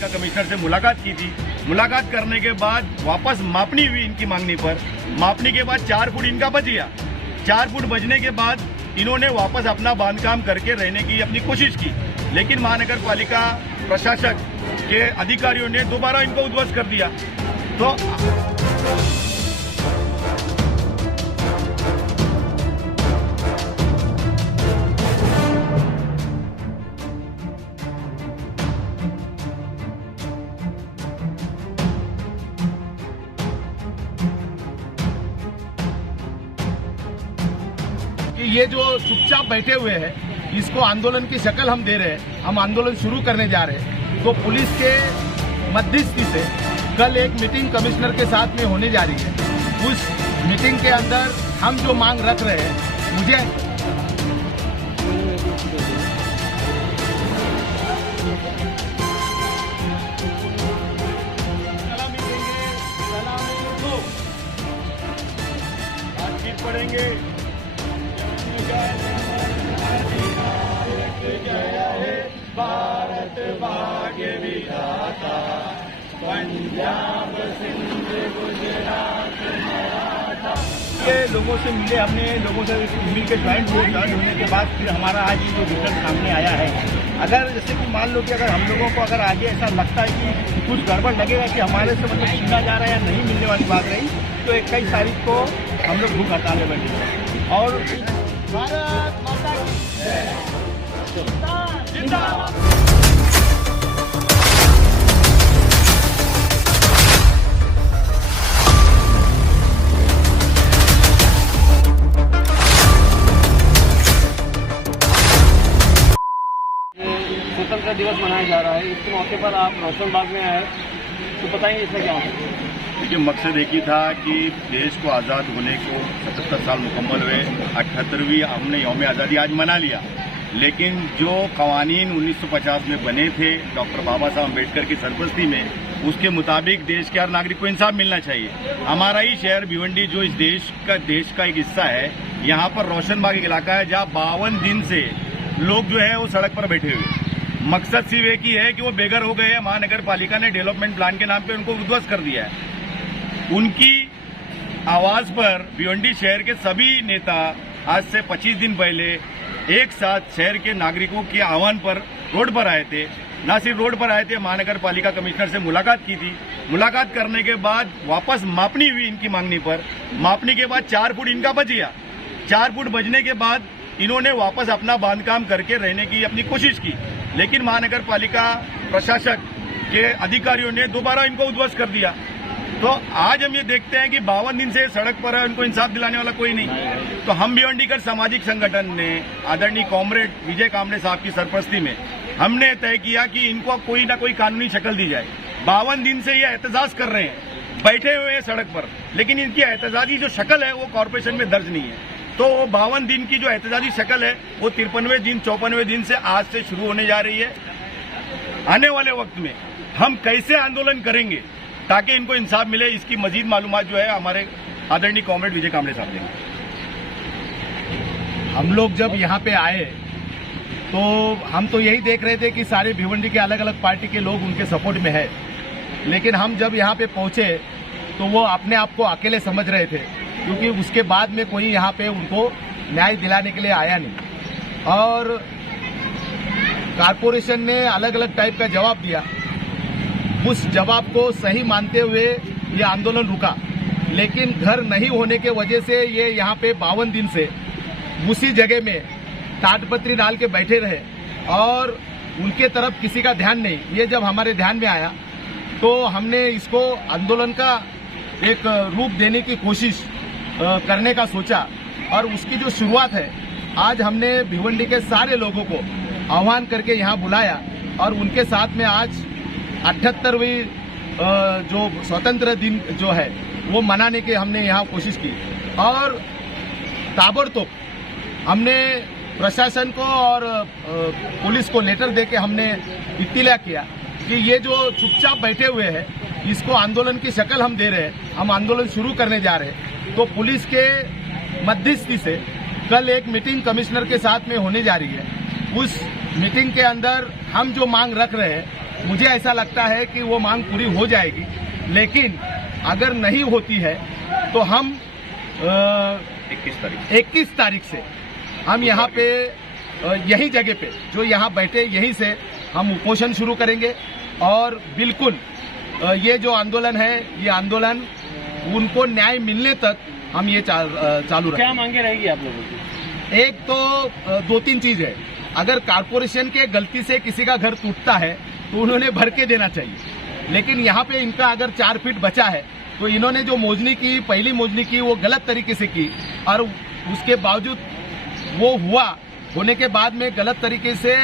पालिका कमिश्नर से मुलाकात की थी। मुलाकात करने के बाद वापस मापनी हुई इनकी मांगने पर। मापने के बाद 4 फुट इनका बच गया। 4 फुट बचने के बाद इन्होंने वापस अपना बांधकाम करके रहने की अपनी कोशिश की, लेकिन महानगर पालिका प्रशासक के अधिकारियों ने दोबारा इनको उद्ध्वस्त कर दिया। तो कि ये जो चुपचाप बैठे हुए हैं, इसको आंदोलन की शक्ल हम दे रहे हैं। हम आंदोलन शुरू करने जा रहे हैं। तो पुलिस के मध्यस्थी से कल एक मीटिंग कमिश्नर के साथ में होने जा रही है। उस मीटिंग के अंदर हम जो मांग रख रहे हैं, मुझे पढ़ेंगे भारत भाग्य विधाता, पंजाब सिंध गुजरात मराठा। ये लोगों से मिले, हमने लोगों से मिल के ज्वाइंट होने के बाद फिर हमारा आज ये जो रिजल्ट सामने आया है। अगर जैसे कि मान लो कि अगर हम लोगों को अगर आगे ऐसा लगता है कि कुछ गड़बड़ लगेगा कि हमारे से मतलब छीना जा रहा है या नहीं मिलने वाली बात रही, तो 21 तारीख को हम लोग भूख हड़ताल में बैठेंगे। और भारत माता की जिंदाबाद। स्वतंत्रता दिवस मनाया जा रहा है, इसके मौके पर आप रोशन बाग में आए, तो बताइए इसमें क्या है। देखिए, मकसद एक ही था कि देश को आज़ाद होने को 77 साल मुकम्मल हुए। 78वीं हमने यौम आज़ादी आज मना लिया, लेकिन जो कवानीन 1950 में बने थे डॉक्टर बाबा साहब अम्बेडकर की सरपरस्ती में, उसके मुताबिक देश के हर नागरिक को इंसाफ मिलना चाहिए। हमारा ही शहर भिवंडी जो इस देश का एक हिस्सा है, यहाँ पर रोशनबाग एक इलाका है जहाँ 52 दिन से लोग जो है वो सड़क पर बैठे हुए। मकसद सिर्फ एक ही है कि वो बेघर हो गए हैं। महानगर पालिका ने डेवलपमेंट प्लान के नाम पे उनको उद्ध्वस्त कर दिया है। उनकी आवाज पर भिवंडी शहर के सभी नेता आज से 25 दिन पहले एक साथ शहर के नागरिकों के आह्वान पर रोड पर आए थे। न सिर्फ रोड पर आए थे, महानगर पालिका कमिश्नर से मुलाकात की थी। मुलाकात करने के बाद वापस मापनी हुई इनकी मांगने पर। मापने के बाद 4 फुट इनका बच गया। 4 फुट बचने के बाद इन्होंने वापस अपना बांधकाम करके रहने की अपनी कोशिश की, लेकिन महानगर पालिका प्रशासक के अधिकारियों ने दोबारा इनको उद्ध्वस्त कर दिया। तो आज हम ये देखते हैं कि 52 दिन से सड़क पर है, उनको इंसाफ दिलाने वाला कोई नहीं। तो हम भिवंडीकर सामाजिक संगठन ने आदरणीय कॉमरेड विजय कामड़े साहब की सरपरस्ती में हमने तय किया कि इनको कोई ना कोई कानूनी शक्ल दी जाए। 52 दिन से ये एहतजाज कर रहे हैं, बैठे हुए हैं सड़क पर, लेकिन इनकी एहतजाजी जो शक्ल है वो कॉर्पोरेशन में दर्ज नहीं है। तो 52 दिन की जो एहतजाजी शक्ल है वो 53वें दिन 54वें दिन से आज से शुरू होने जा रही है। आने वाले वक्त में हम कैसे आंदोलन करेंगे ताकि इनको इंसाफ मिले, इसकी मजीद मालूमात जो है हमारे आदरणीय कॉमरेड विजय कामड़े साहब देंगे। हम लोग जब यहाँ पे आए तो हम तो यही देख रहे थे कि सारे भिवंडी के अलग अलग पार्टी के लोग उनके सपोर्ट में है, लेकिन हम जब यहाँ पे पहुंचे तो वो अपने आप को अकेले समझ रहे थे, क्योंकि उसके बाद में कोई यहाँ पे उनको न्याय दिलाने के लिए आया नहीं। और कारपोरेशन ने अलग अलग टाइप का जवाब दिया। उस जवाब को सही मानते हुए ये आंदोलन रुका, लेकिन घर नहीं होने के वजह से ये यहाँ पे 52 दिन से उसी जगह में ताटपत्री डाल के बैठे रहे और उनके तरफ किसी का ध्यान नहीं। ये जब हमारे ध्यान में आया तो हमने इसको आंदोलन का एक रूप देने की कोशिश करने का सोचा, और उसकी जो शुरुआत है आज हमने भिवंडी के सारे लोगों को आह्वान करके यहाँ बुलाया और उनके साथ में आज 78वीं जो स्वतंत्र दिन जो है वो मनाने की हमने यहाँ कोशिश की। और ताबड़तोड़ हमने प्रशासन को और पुलिस को लेटर देके हमने इत्तिला किया कि ये जो चुपचाप बैठे हुए हैं इसको आंदोलन की शक्ल हम दे रहे हैं। हम आंदोलन शुरू करने जा रहे हैं। तो पुलिस के मध्यस्थी से कल एक मीटिंग कमिश्नर के साथ में होने जा रही है। उस मीटिंग के अंदर हम जो मांग रख रहे हैं मुझे ऐसा लगता है कि वो मांग पूरी हो जाएगी। लेकिन अगर नहीं होती है तो हम 21 तारीख से हम यहाँ पे यही जगह पे जो यहाँ बैठे यहीं से हम उपोषण शुरू करेंगे और बिल्कुल ये जो आंदोलन है ये आंदोलन उनको न्याय मिलने तक हम ये चालू रखेंगे। क्या मांगे रहेगी आप लोगों की? एक तो 2-3 चीज है। अगर कारपोरेशन के गलती से किसी का घर टूटता है तो उन्होंने भर के देना चाहिए, लेकिन यहाँ पे इनका अगर 4 फीट बचा है तो इन्होंने जो मोजनी की, पहली मोजनी की, वो गलत तरीके से की और उसके बावजूद वो होने के बाद में गलत तरीके से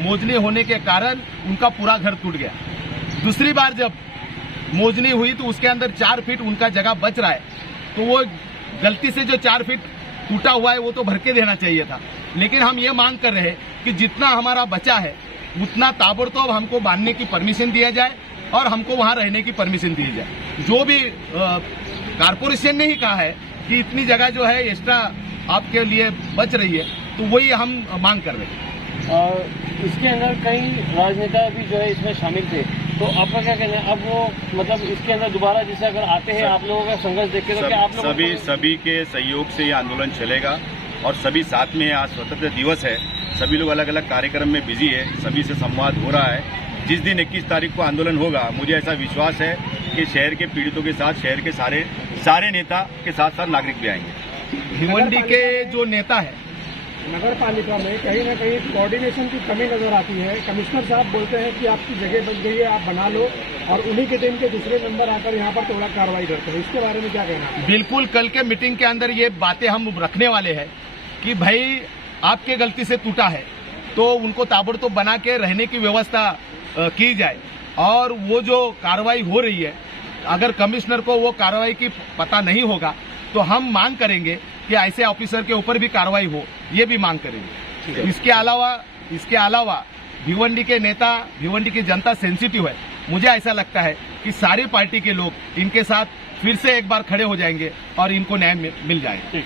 मोजनी होने के कारण उनका पूरा घर टूट गया। दूसरी बार जब मोजनी हुई तो उसके अंदर 4 फीट उनका जगह बच रहा है, तो वो गलती से जो 4 फीट टूटा हुआ है वो तो भर के देना चाहिए था। लेकिन हम ये मांग कर रहे हैं कि जितना हमारा बचा है उतना ताबड़तोड़ हमको बांधने की परमिशन दिया जाए और हमको वहां रहने की परमिशन दी जाए। जो भी कारपोरेशन ने ही कहा है कि इतनी जगह जो है एक्स्ट्रा आपके लिए बच रही है, तो वही हम मांग कर रहे हैं। और इसके अंदर कई राजनेता भी जो है इसमें शामिल थे, तो आपका क्या कहना है? अब वो मतलब इसके अंदर दोबारा जैसे अगर आते हैं आप लोगों का संघर्ष देख के तो क्या आप लोग सभी के सहयोग से ये आंदोलन चलेगा और सभी साथ में। आज स्वतंत्रता दिवस है, सभी लोग अलग अलग कार्यक्रम में बिजी है, सभी से संवाद हो रहा है। जिस दिन 21 तारीख को आंदोलन होगा, मुझे ऐसा विश्वास है कि शहर के पीड़ितों के साथ शहर के सारे नेता के साथ साथ नागरिक भी आएंगे। भिवंडी के जो नेता है, नगर पालिका में कहीं ना कहीं कोऑर्डिनेशन की कमी नजर आती है। कमिश्नर साहब बोलते हैं कि आपकी जगह बच गई है, आप बना लो, और उन्हीं के टीम के दूसरे मेंबर आकर यहाँ पर थोड़ा कार्रवाई करते हैं। इसके बारे में क्या कहना है? बिल्कुल, कल के मीटिंग के अंदर ये बातें हम रखने वाले हैं कि भाई आपके गलती से टूटा है तो उनको ताबड़तोड़ बना के रहने की व्यवस्था की जाए। और वो जो कार्रवाई हो रही है, अगर कमिश्नर को वो कार्रवाई की पता नहीं होगा तो हम मांग करेंगे कि ऐसे ऑफिसर के ऊपर भी कार्रवाई हो, ये भी मांग करेंगे। इसके अलावा भिवंडी के नेता, भिवंडी की जनता सेंसिटिव है। मुझे ऐसा लगता है कि सारी पार्टी के लोग इनके साथ फिर से एक बार खड़े हो जाएंगे और इनको न्याय मिल जाएगा।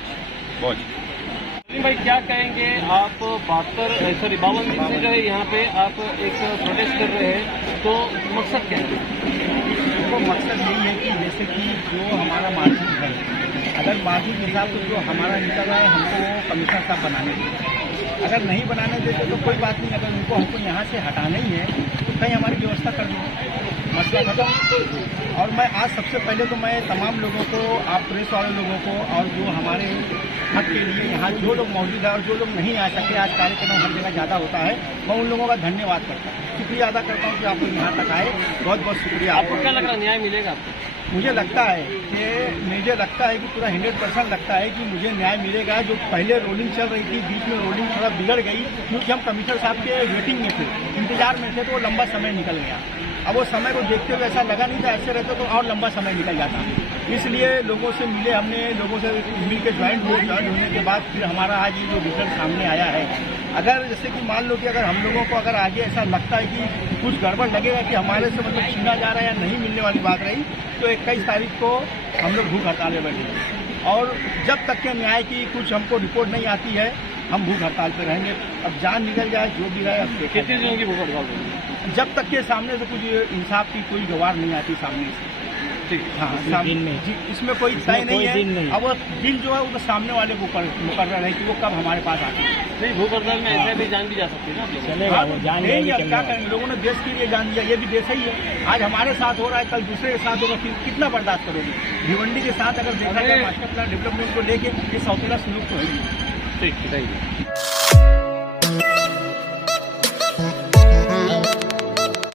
बहुत भाई क्या कहेंगे आप? 52 दिन से जो है यहाँ पे आप एक प्रोटेस्ट कर रहे हैं, तो मकसद क्या है? तो मकसद यही है कि जैसे कि जो हमारा मार्जिन है, अगर मार्जिन के हिसाब से जो हमारा निकल रहा है हमको कमिश्नर साहब बनाने देते। अगर नहीं बनाने देते तो कोई बात नहीं, अगर उनको हमको यहाँ से हटाना ही है तो कहीं हमारी व्यवस्था कर दो, मसला खत्म। और मैं आज सबसे पहले तो मैं तमाम लोगों को, आप प्रेस वाले लोगों को, और जो हमारे हक के लिए यहाँ जो लोग मौजूद है और जो लोग नहीं आ सके, आज कार्यक्रम हर जगह ज़्यादा होता है, मैं उन लोगों का धन्यवाद करता हूँ, शुक्रिया अदा करता हूँ कि आप लोग यहाँ तक आए। बहुत बहुत शुक्रिया। आपको क्या लग रहा है, न्याय मिलेगा आपको? मुझे लगता है कि पूरा 100% लगता है कि मुझे न्याय मिलेगा। जो पहले रोलिंग चल रही थी, बीच में रोलिंग थोड़ा बिगड़ गई क्योंकि हम कमिश्नर साहब के वेटिंग में थे, इंतजार में थे, तो वो लंबा समय निकल गया। अब वो समय को देखते हुए ऐसा लगा नहीं था, ऐसे रहते तो और लंबा समय निकल जाता। इसलिए लोगों से मिले, हमने लोगों से मिल के ज्वाइंट होने के बाद फिर हमारा आज ये जो रिजल्ट सामने आया है। अगर जैसे कि मान लो कि अगर हम लोगों को अगर आगे ऐसा लगता है कि कुछ गड़बड़ लगेगा कि हमारे से मतलब छीना जा रहा है या नहीं मिलने वाली बात रही, तो 21 तारीख को हम लोग भूख हड़ताल में बैठेंगे और जब तक के न्याय की कुछ हमको रिपोर्ट नहीं आती है हम भूख हड़ताल पे रहेंगे। अब जान निकल जाए जो भी रहे। अब कितने दिनों की भूख हड़ताल? जब तक के सामने से कुछ इंसाफ की कोई गवाह नहीं आती सामने से। ठीक, हाँ, दिन में जी, इसमें कोई तय नहीं है। अब वो दिन जो है वो तो सामने वाले को मुकर्रर है कि वो कब हमारे पास आते हैं। नहीं, भूख हड़ताल में ऐसे भी जान भी जा सकती है ना। क्या करें, लोगों ने देश के लिए जान दिया, ये भी देश ही है। आज हमारे साथ हो रहा है, कल दूसरे के साथ होगा, फिर कितना बर्दाश्त करोगे? भिवंडी के साथ अगर देखा जाए मास्टर प्लान डेवलपमेंट को लेके ये सौतेला सलूक तो है। ठीक,